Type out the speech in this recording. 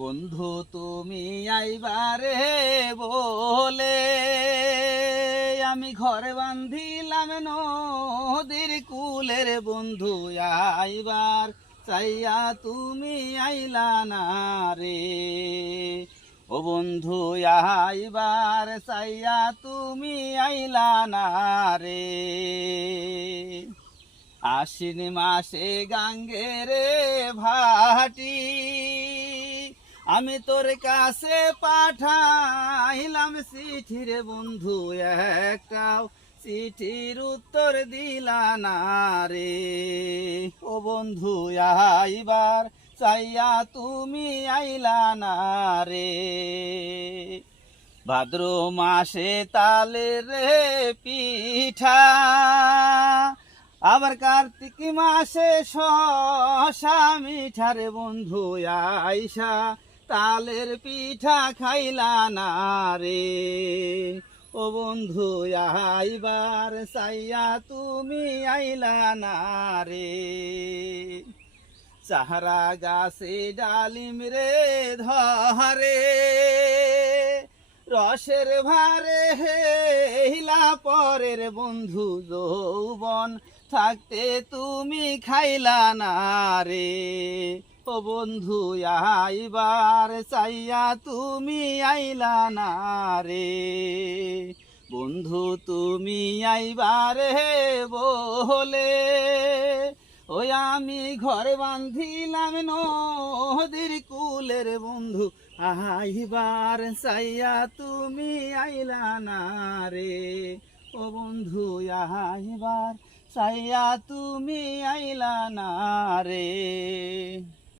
বন্ধু তুমি আইবারে বলে আমি ঘরে বান্ধিলাম নদীর কুলের বন্ধু আইবার চাইয়া তুমি আইলা না রে। ও বন্ধু আইবার চাইয়া তুমি আইলা না রে। আশ্বিন মাসে গাঙ্গের ভাটি আমি তোর কাছে পাঠাইলাম চিঠি রে বন্ধু, একটাও চিঠির উত্তর দিলা না রে। ও বন্ধু আইবার চাইয়া তুমি আইলা না রে। ভাদ্র মাসে তালের পিঠা আবার কার্তিক মাসে শশা মিঠা রে বন্ধু আইসা তালের পিঠা খাইলা না রে। ও বন্ধু আইবার চাইয়া তুমি আইলা না রে। চাহারা গাছে ডালিম রে ধরে রসের ভারে হেলা পরের বন্ধু যৌবন থাকতে তুমি খাইলা না রে। ও বন্ধু আইবার চাইয়া তুমি আইলা না রে। বন্ধু তুমি আইবারে বলে ওই আমি ঘরে বান্ধিলাম নদীর কুলের বন্ধু আইবার চাইয়া তুমি আইলা না রে। ও বন্ধু আইবার চাইয়া তুমি আইলা না রে।